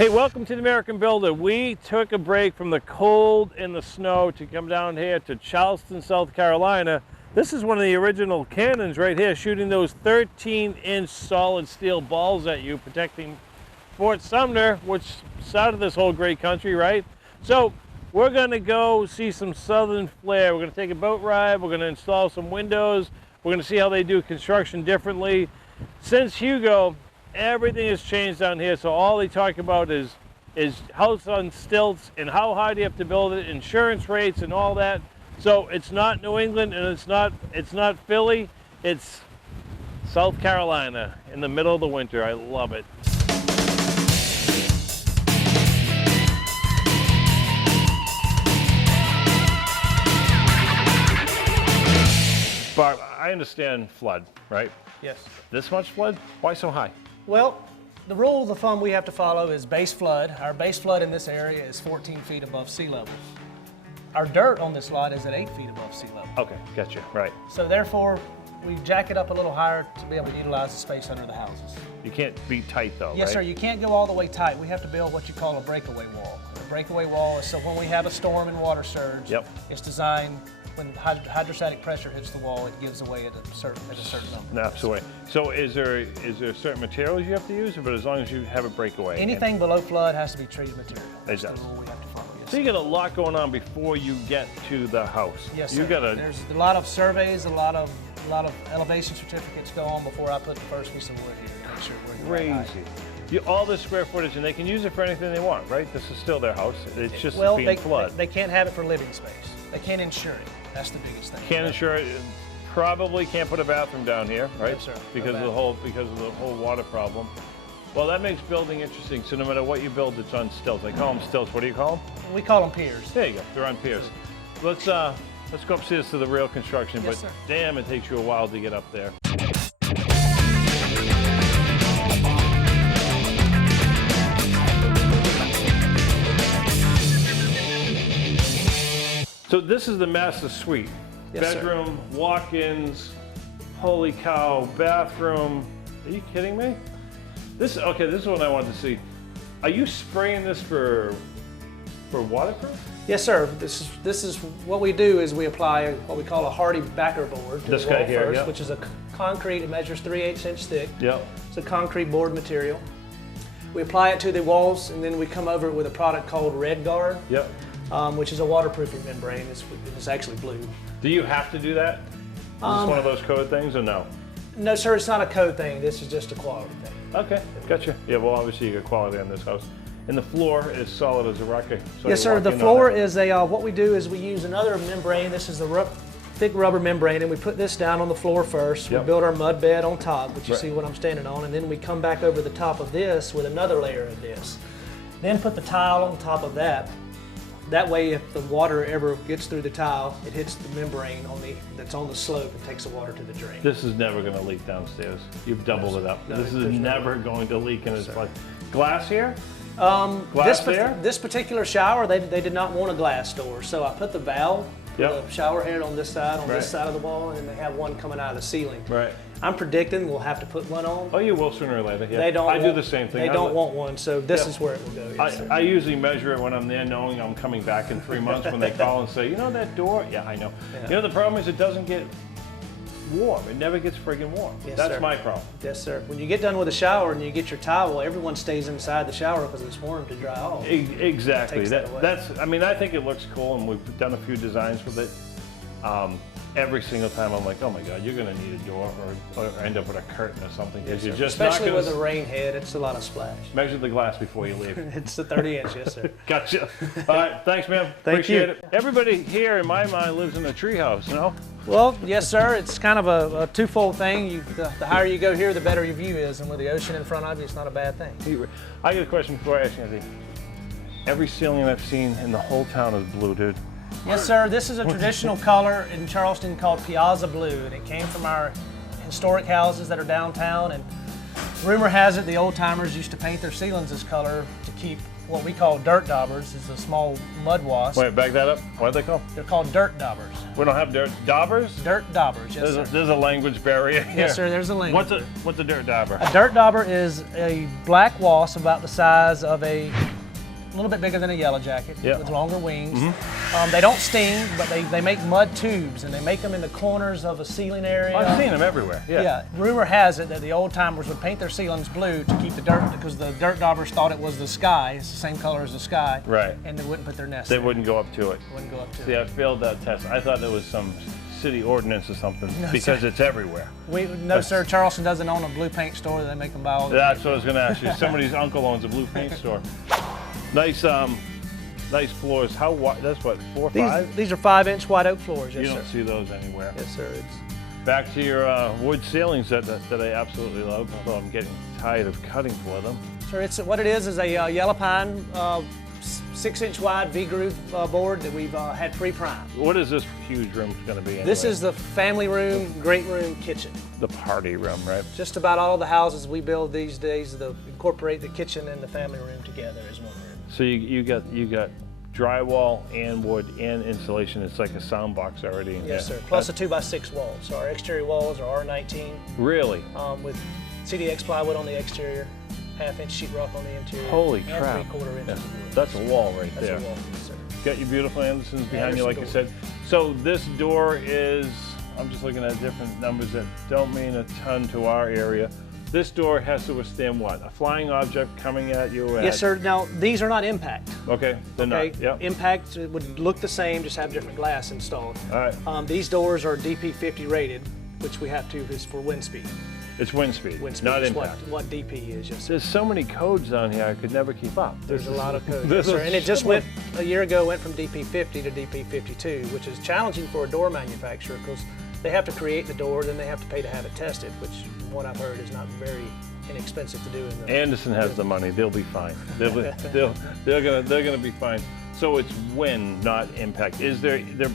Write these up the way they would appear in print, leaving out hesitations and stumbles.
Hey, welcome to the American Builder. We took a break from the cold and the snow to come down here to Charleston, South Carolina. This is one of the original cannons right here, shooting those 13-inch solid steel balls at you, protecting Fort Sumner, which started this whole great country, right? So we're gonna go see some Southern flair. We're gonna take a boat ride. We're gonna install some windows. We're gonna see how they do construction differently. Since Hugo, everything has changed down here, so all they talk about is house on stilts and how high do you have to build it, insurance rates and all that. So it's not New England and it's not Philly, it's South Carolina in the middle of the winter. I love it. Barb, I understand flood, right? Yes. This much flood? Why so high? Well, the rule of thumb we have to follow is base flood. Our base flood in this area is 14 feet above sea level. Our dirt on this lot is at 8 feet above sea level. Okay, gotcha, right. So therefore, we jack it up a little higher to be able to utilize the space under the houses. You can't be tight though, Yes, right? sir, you can't go all the way tight. We have to build what you call a breakaway wall. A breakaway wall is so when we have a storm and water surge, it's designed when hydrostatic pressure hits the wall, it gives away at a certain number. Absolutely. So is there certain materials you have to use, but as long as you have a breakaway? Anything below flood has to be treated material. That's Exactly. the rule we have to follow. Yes, so you got a lot going on before you get to the house. Yes, you sir. There's a lot of surveys, a lot of elevation certificates go on before I put the first piece of wood here to make sure we're in the right height. All this square footage, and they can use it for anything they want, right? This is still their house. It's just being flood. They can't have it for living space. They can't insure it. That's the biggest thing. Can't insure it. Probably can't put a bathroom down here, right? No, sir. Because of the whole water problem. Well, that makes building interesting. So no matter what you build, it's on stilts. I call them stilts. What do you call them? We call them piers. There you go. They're on piers. Let's go upstairs to the real construction. Yes, but sir. damn, it takes you a while to get up there. So this is the master suite. Yes, Bedroom, walk-ins, holy cow, bathroom. Are you kidding me? This is what I wanted to see. Are you spraying this for waterproof? Yes, sir. This is what we do is we apply what we call a hardy backer board to This the guy wall here, first, yep. which is a concrete. It measures 3/8 inch thick. Yep. It's a concrete board material. We apply it to the walls, and then we come over it with a product called Red Guard. Yep. Which is a waterproofing membrane. It's actually blue. Do you have to do that? Is this one of those code things or no? No, sir, it's not a code thing. This is just a quality thing. Okay, gotcha. Yeah, well, obviously you get quality on this house. And the floor is solid as a rock. So Yes, sir. The floor is what we do is we use another membrane. This is a thick rubber membrane, and we put this down on the floor first. Yep. We build our mud bed on top, which you see what I'm standing on, and then we come back over the top of this with another layer of this. Then put the tile on top of that. That way, if the water ever gets through the tile, it hits the membrane that's on the slope and takes the water to the drain. This is never going to leak downstairs. You've doubled it up. No, this is never going to leak in its place. Glass here? This particular shower, they did not want a glass door, so I put the valve for the shower head on this side, this side of the wall, and then they have one coming out of the ceiling. Right. I'm predicting we'll have to put one on. Oh, you will sooner or later. Yeah. I do the same thing. They don't want one, so this is where it will go. Yes, I usually measure it when I'm there, knowing I'm coming back in 3 months when they call and say, you know that door? Yeah, I know. Yeah. You know, the problem is it doesn't get warm. It never gets friggin' warm. Yes, That's sir. my problem. Yes, sir. When you get done with the shower and you get your towel, everyone stays inside the shower because it's warm to dry off. Exactly. That I mean, I think it looks cool, and we've done a few designs with it. Every single time I'm like, oh my God, you're going to need a door or end up with a curtain or something. Yes, you're just especially with a rain head, it's a lot of splash. Measure the glass before you leave. It's a 30-inch, yes, sir. Gotcha. All right, thanks, man. Appreciate it. Everybody here, in my mind, lives in a treehouse, you know? Well, yes, sir. It's kind of a twofold thing. The higher you go here, the better your view is, and with the ocean in front of you, it's not a bad thing. I got a question before I ask you anything. Every ceiling I've seen in the whole town is blue, dude. Yes, sir. This is a traditional color in Charleston called Piazza Blue, and it came from our historic houses that are downtown. And rumor has it the old timers used to paint their ceilings this color to keep what we call dirt daubers. It's a small mud wasp. Wait, back that up. What are they called? They're called dirt daubers. We don't have dirt daubers? Dirt daubers, yes, sir. There's a language barrier here. Yes, sir, there's a language. What's a dirt dauber? A dirt dauber is a black wasp about the size of a little bit bigger than a yellow jacket with longer wings. They don't sting, but they make mud tubes, and they make them in the corners of a ceiling area. I've seen them everywhere. Yeah. Rumor has it that the old timers would paint their ceilings blue to keep the dirt, because the dirt daubers thought it was the sky. It's the same color as the sky. Right. And they wouldn't put their nest They there. wouldn't go up to it. Wouldn't go up to See, it. I failed that test. I thought there was some city ordinance or something because sir. it's everywhere. No, sir. Charleston doesn't own a blue paint store. They make them buy all the That's what I was going to ask you. Somebody's uncle owns a blue paint store. Nice, nice floors. How wide? That's what, 4 or 5? These are 5-inch white oak floors. Yes, You sir. don't see those anywhere. Yes, sir. Back to your wood ceilings that I absolutely love, although I'm getting tired of cutting for them. Sir, what it is a yellow pine 6-inch wide V-groove board that we've had pre-primed. What is this huge room going to be anyway? This is the family room, great room, kitchen. the party room, right? Just about all the houses we build these days incorporate the kitchen and the family room together as one room. So you got drywall and wood and insulation. It's like a sound box already in Yes, here. sir. Plus the 2x6 walls. So our exterior walls are R19 Really? with CDX plywood on the exterior, 1/2-inch sheetrock on the interior. Holy and crap. 3/4 inches of wood. That's a wall right That's there. a wall, yes, sir. Got your beautiful Andersons behind you, like you Anderson said. So this door is, I'm just looking at different numbers that don't mean a ton to our area. This door has to withstand what? A flying object coming at you? Yes, sir. Now, these are not impact. Okay, they're Okay, not. Yep. Impact would look the same, just have different glass installed. All right. These doors are DP50 rated, which we have to is for wind speed. It's wind speed, Wind speed not is impact. what DP is, yes, sir. There's so many codes down here, I could never keep up. There's a lot of code, This yes, sir. is And it just so went, a year ago, went from DP50 to DP52, which is challenging for a door manufacturer because they have to create the door, then they have to pay to have it tested, which, from what I've heard, is not very inexpensive to do. Anderson has the money. They'll be fine. They're gonna be fine. So it's wind, not impact.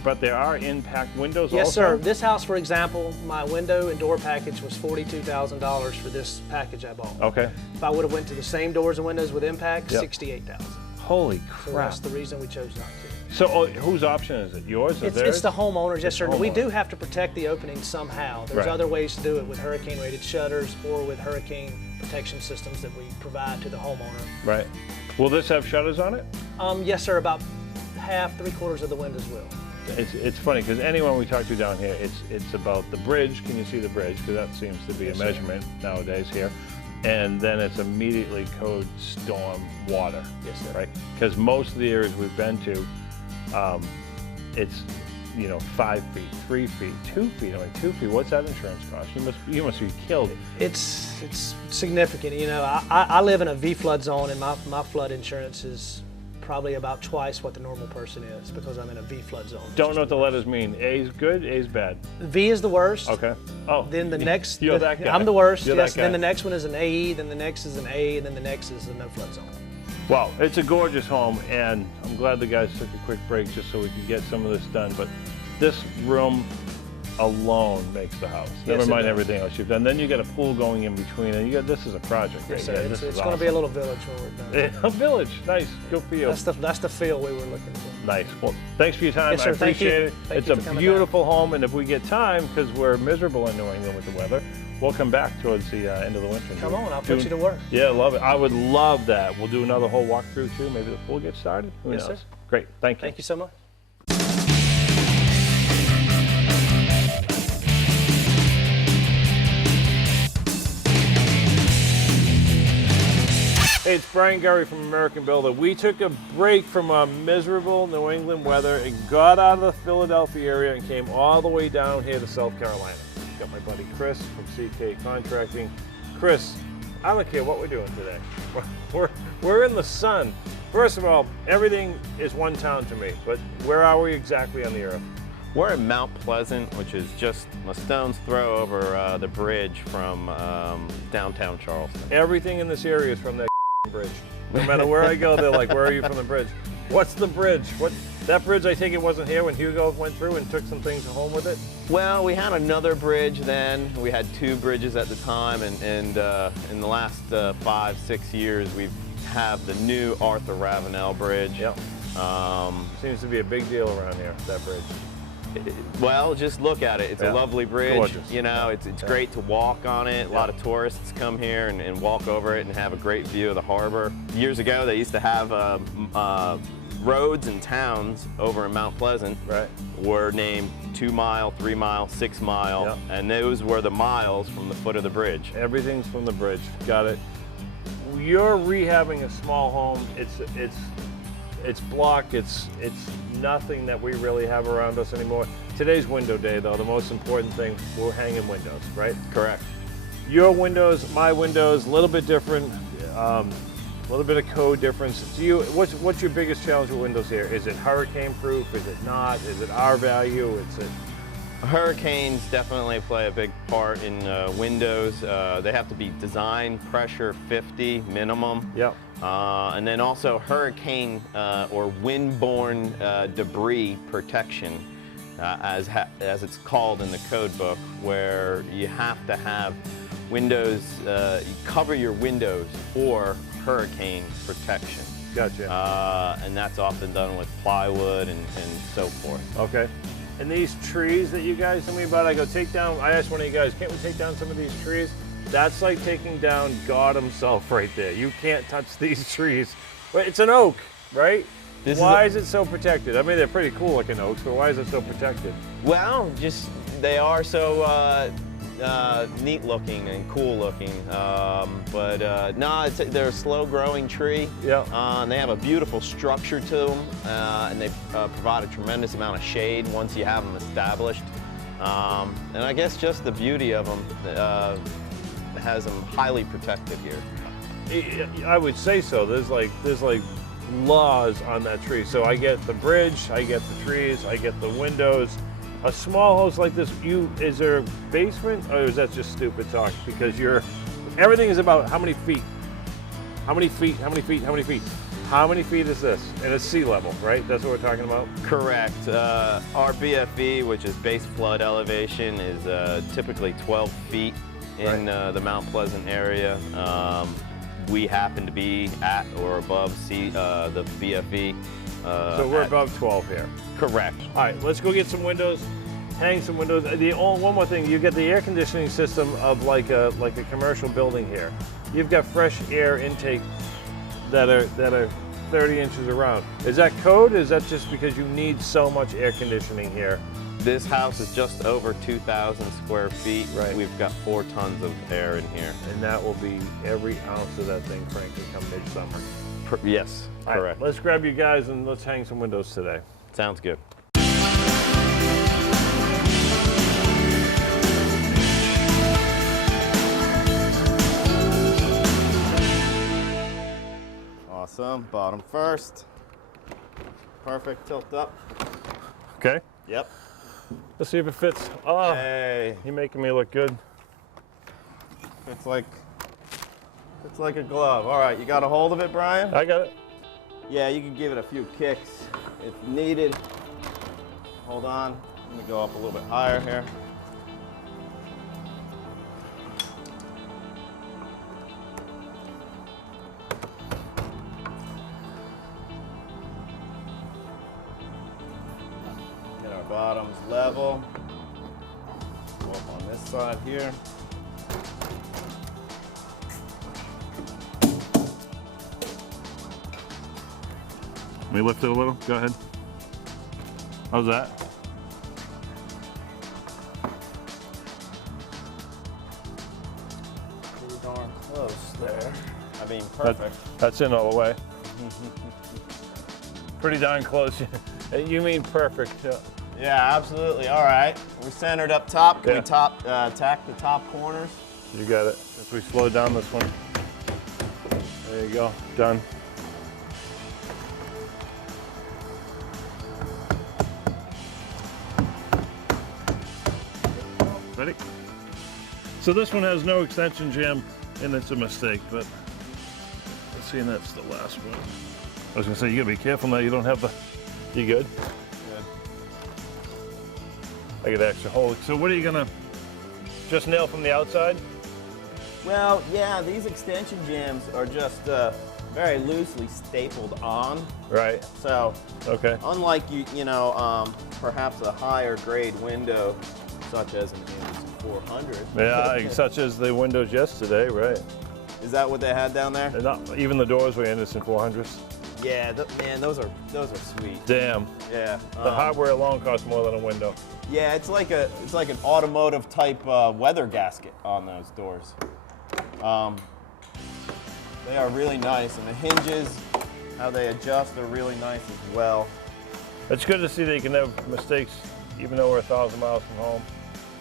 But there are impact windows Yes, also? sir. This house, for example, my window and door package was $42,000 for this package I bought. Okay. If I would have went to the same doors and windows with impact, Yep. $68,000. Holy So crap. that's the reason we chose not to. So whose option is it? Yours or theirs? It's the homeowners, yes, sir. It's We do homeowner. have have to protect the opening somehow. There's Right. other ways to do it with hurricane-rated shutters or with hurricane protection systems that we provide to the homeowner. Right. Will this have shutters on it? Yes, sir. About half, 3/4 of the windows will. It's funny because anyone we talk to down here, it's about the bridge. Can you see the bridge? Because that seems to be a measurement nowadays here. And then it's immediately code storm water. Yes, sir. Right? Because most of the areas we've been to, it's 5 feet, 3 feet, 2 feet. I mean, 2 feet. What's that insurance cost? You must be killed. It's significant. You know, I live in a V flood zone, and my flood insurance is probably about twice what the normal person is because I'm in a V flood zone. Don't know what the letters mean. A's good, A's bad. V is the worst. Okay. Oh. Then the next, You're that guy. I'm the worst. You're Yes. that guy. Then the next one is an AE. Then the next is an A. And then the next is a no flood zone. Wow, it's a gorgeous home, and I'm glad the guys took a quick break just so we could get some of this done. But this room alone makes the house. Yes, Never it mind does. everything else you've done. Then you got a pool going in between, and this is a project. Yes, sir. Yeah, It's this is going to be a awesome. little village when we're done. A village, nice, good for you. That's the feel we were looking for. Nice. Well, thanks for your time. Yes, sir. I Thank you. appreciate it. Thank It's you a for coming beautiful home, and if we get time, because we're miserable in New England with the weather, we'll come back towards the end of the winter. and Come do- on, I'll do- put you to work. Yeah, love it. I would love that. We'll do another whole walkthrough too. Maybe the pool gets started. Who Yes, knows? sir. Great. Thank you. Thank you so much. Hey, it's Brian Gurry from American Builder. We took a break from our miserable New England weather and got out of the Philadelphia area and came all the way down here to South Carolina. Got my buddy Chris from CK Contracting. Chris, I don't care what we're doing today. We're in the sun. First of all, everything is one town to me, but where are we exactly on the earth? We're at Mount Pleasant, which is just a stone's throw over the bridge from downtown Charleston. Everything in this area is from that bridge. No matter where I go, they're like, where are you from the bridge? What's the bridge? That bridge, I take it, wasn't here when Hugo went through and took some things home with it? Well, we had another bridge then. We had 2 bridges at the time, and in the last 5-6 years, we've have the new Arthur Ravenel Bridge. Yep. Seems to be a big deal around here, that bridge. Well, just look at it. It's a lovely bridge. Gorgeous. You know, it's great to walk on it. A lot of tourists come here and walk over it and have a great view of the harbor. Years ago, they used to have roads and towns over in Mount Pleasant were named 2 mile, 3 mile, 6 mile, and those were the miles from the foot of the bridge. Everything's from the bridge. Got it. You're rehabbing a small home. It's block. It's nothing that we really have around us anymore. Today's window day, though. The most important thing, we're hanging windows, right? Correct. Your windows, my windows, a little bit different. A little bit of code difference. What's your biggest challenge with windows here? Is it hurricane proof? Is it not? Is it R value? Hurricanes definitely play a big part in windows. They have to be design pressure 50 minimum. Yep. And then also hurricane or windborne debris protection, as it's called in the code book, where you have to have windows, you cover your windows for hurricane protection. Gotcha. And that's often done with plywood and so forth. Okay. And these trees that you guys tell me about, I asked one of you guys, can't we take down some of these trees? That's like taking down God himself right there. You can't touch these trees. But it's an oak, right? Why is it so protected? I mean, they're pretty cool looking oaks, but why is it so protected? Well, just they are so neat looking and cool looking. No, they're a slow growing tree. Yeah. And they have a beautiful structure to them, and they provide a tremendous amount of shade once you have them established. And I guess just the beauty of them has them highly protected here. I would say so. There's like laws on that tree. So I get the bridge, I get the trees, I get the windows. A small house like this, is there a basement, or is that just stupid talk? Because everything is about how many feet? How many feet? How many feet? How many feet? How many feet is this? And it's sea level, right? That's what we're talking about? Correct. Our BFE, which is base flood elevation, is typically 12 feet in the Mount Pleasant area. We happen to be at or above the BFE. So we're above 12 here. Correct. All right, let's go get some windows, hang some windows. One more thing, you get the air conditioning system of like a commercial building here. You've got fresh air intake that are 30 inches around. Is that code? Is that just because you need so much air conditioning here? This house is just over 2,000 square feet. Right. We've got 4 tons of air in here. And that will be every ounce of that thing, frankly, come midsummer. Yes, correct. Right, let's grab you guys and let's hang some windows today. Sounds good. Awesome. Bottom first. Perfect. Tilt up. Okay. Yep. Let's see if it fits. Oh, hey. You're making me look good. It's like a glove. All right, you got a hold of it, Brian? I got it. Yeah, you can give it a few kicks if needed. Hold on. Let me go up a little bit higher here. Get our bottoms level. Go up on this side here. Let me lift it a little. Go ahead. How's that? Pretty darn close there. I mean, perfect. That's in all the way. Pretty darn close. You mean perfect. Yeah. Yeah, absolutely. All right. We're centered up top. Can we tack the top corners? You got it. If we slow down this one. There you go. Done. Ready? So this one has no extension jam, and it's a mistake, but let's see, and that's the last one. I was gonna say, you gotta be careful now, you don't have the, you good? Good. I get extra hold. So what are you gonna, just nail from the outside? Well, yeah, these extension jams are just very loosely stapled on. Right. So, Okay. unlike perhaps a higher grade window, such as an Anderson 400. Yeah, such as the windows yesterday, right? Is that what they had down there? And not, even the doors were Anderson 400s. Yeah, man, those are sweet. Damn. Yeah. The hardware alone costs more than a window. Yeah, it's like an automotive type weather gasket on those doors. They are really nice, and the hinges, how they adjust, are really nice as well. It's good to see that you can have mistakes even though we're 1,000 miles from home.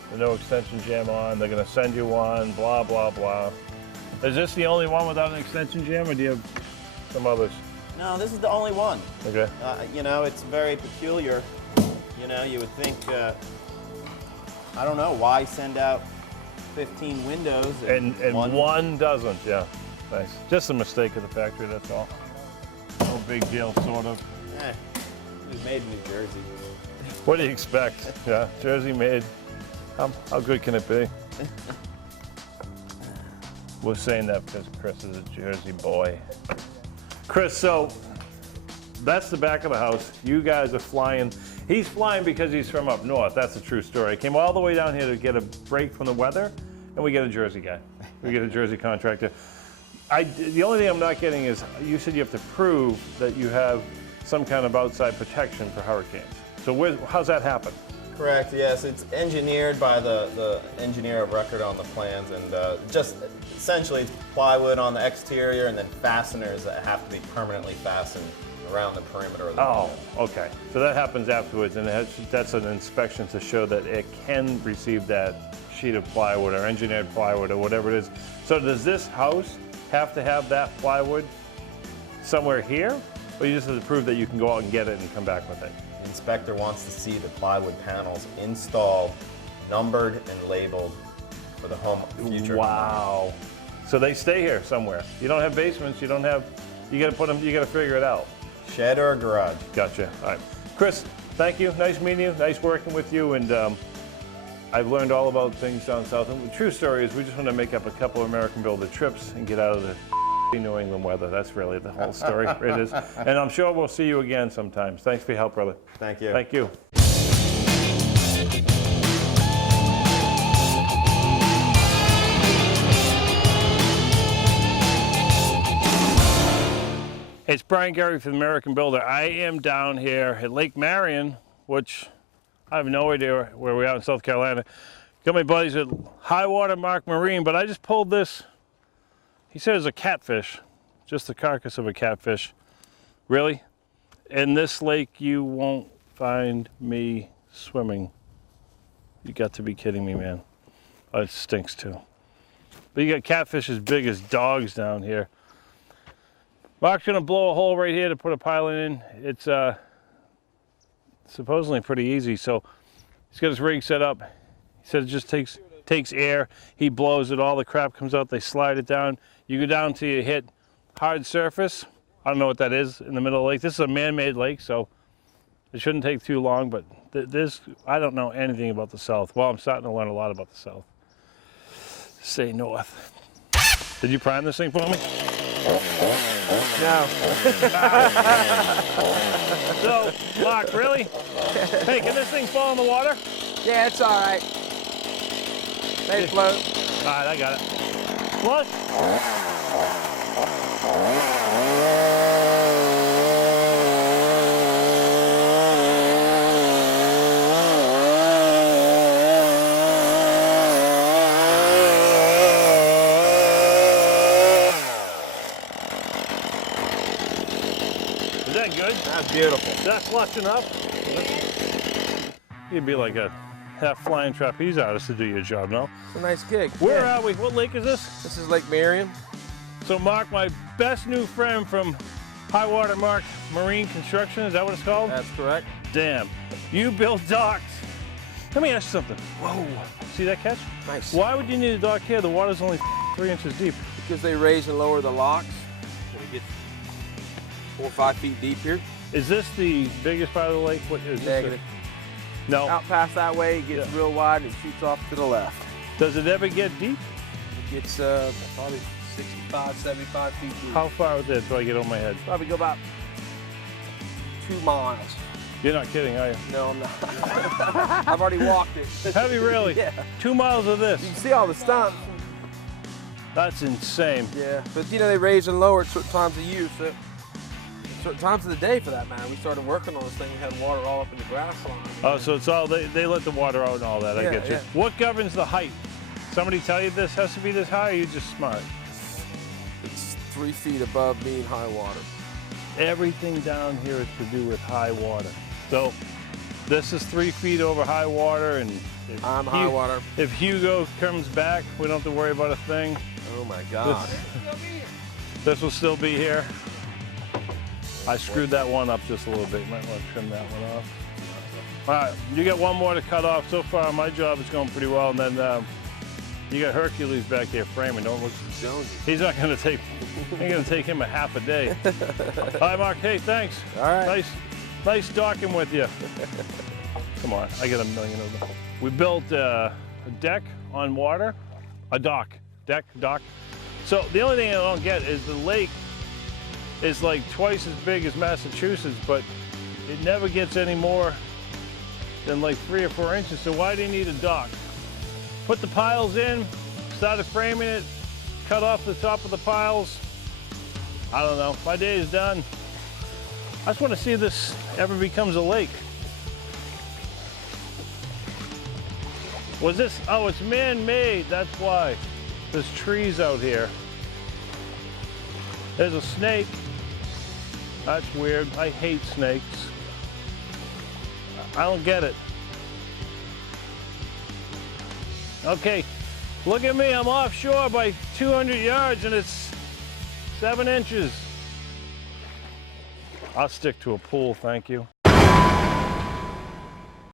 There's no extension jam on. They're going to send you one, blah, blah, blah. Is this the only one without an extension jam, or do you have some others? No, this is the only one. Okay. You know, it's very peculiar. You know, you would think, I don't know, why send out 15 windows and one doesn't, yeah. Nice. Just a mistake of the factory, that's all. No big deal, sort of. It was made in New Jersey. What do you expect? Yeah, Jersey made. How good can it be? We're saying that because Chris is a Jersey boy. Chris, so that's the back of the house. You guys are flying. He's flying because he's from up north. That's a true story. He came all the way down here to get a break from the weather, and we get a Jersey guy. We get a Jersey contractor. The only thing I'm not getting is, you said you have to prove that you have some kind of outside protection for hurricanes. So how's that happen? Correct, yes. It's engineered by the engineer of record on the plans, and just essentially it's plywood on the exterior and then fasteners that have to be permanently fastened around the perimeter of the window. Okay. So that happens afterwards, and that's an inspection to show that it can receive that sheet of plywood or engineered plywood or whatever it is. So does this house have to have that plywood somewhere here, or you just have to prove that you can go out and get it and come back with it? The inspector wants to see the plywood panels installed, numbered, and labeled for the future. Wow. So they stay here somewhere. You don't have basements, you got to put them, you got to figure it out. Shed or a garage. Gotcha. All right. Chris, thank you. Nice meeting you. Nice working with you. And I've learned all about things down south. And the true story is we just want to make up a couple of American Builder trips and get out of the New England weather. That's really the whole story. It is. And I'm sure we'll see you again sometimes. Thanks for your help, brother. Thank you. Thank you. It's Brian Gurry from American Builder. I am down here at Lake Marion, which I have no idea where we are in South Carolina. Got my buddies at High Water Mark Marine, but I just pulled this. He said it's a catfish, just the carcass of a catfish. Really? In this lake, you won't find me swimming. You got to be kidding me, man. Oh, it stinks too. But you got catfish as big as dogs down here. Mark's gonna blow a hole right here to put a pilot in. It's supposedly pretty easy. So he's got his rig set up. He said it just takes air. He blows it, all the crap comes out, they slide it down. You go down till you hit hard surface. I don't know what that is in the middle of the lake. This is a man-made lake, so it shouldn't take too long, but I don't know anything about the South. Well, I'm starting to learn a lot about the South. Say north. Did you prime this thing for me? No. So, Mark, really? Hey, can this thing fall in the water? Yeah, it's all right. They float. All right, I got it. Flush. Is that good? That's beautiful. Is that flush enough? You'd be like a half flying trapeze artist to do your job, no? It's a nice gig. Where Yeah. are we? What lake is this? This is Lake Marion. So Mark, my best new friend from High Water Mark Marine Construction, is that what it's called? That's correct. Damn. You build docks. Let me ask you something. Whoa. See that catch? Nice. Why would you need a dock here? The water's only 3 inches deep. Because they raise and lower the locks. So we get 4 or 5 feet deep here. Is this the biggest part of the lake? What is Negative. this? No. Out past that way, it gets real wide and shoots off to the left. Does it ever get deep? It gets probably 65, 75 feet deep. How far out there till I get on my head? Probably go about 2 miles. You're not kidding, are you? No, I'm not. I've already walked it. Have you really? Yeah. 2 miles of this. You can see all the stumps. That's insane. Yeah, but you know, they raise and lower at certain times of year, so certain times of the day for that matter. We started working on this thing, we had water all up in the grass line. Oh, so it's all, they let the water out and all that, I Yeah, get you. yeah. What governs the height? Somebody tell you this has to be this high, or you just smart? It's 3 feet above mean high water. Everything down here is to do with high water. So this is 3 feet over high water, and if I'm high water. If Hugo comes back, we don't have to worry about a thing. Oh my God. This will still be here. I screwed that one up just a little bit. You might want to trim that one off. All right, you got one more to cut off. So far, my job is going pretty well, and then you got Hercules back here framing. Don't look. He's not going to take. Ain't going to take him a half a day. All right, Mark. Hey, thanks. All right. Nice docking with you. Come on, I got a million of them. We built a deck on water, a dock. So the only thing I don't get is the lake is like twice as big as Massachusetts, but it never gets any more than like 3 or 4 inches. So why do you need a dock? Put the piles in, started framing it, cut off the top of the piles. I don't know, my day is done. I just want to see if this ever becomes a lake. Was this, oh, it's man-made, that's why. There's trees out here. There's a snake. That's weird, I hate snakes. I don't get it. Okay, look at me, I'm offshore by 200 yards and it's 7 inches. I'll stick to a pool, thank you.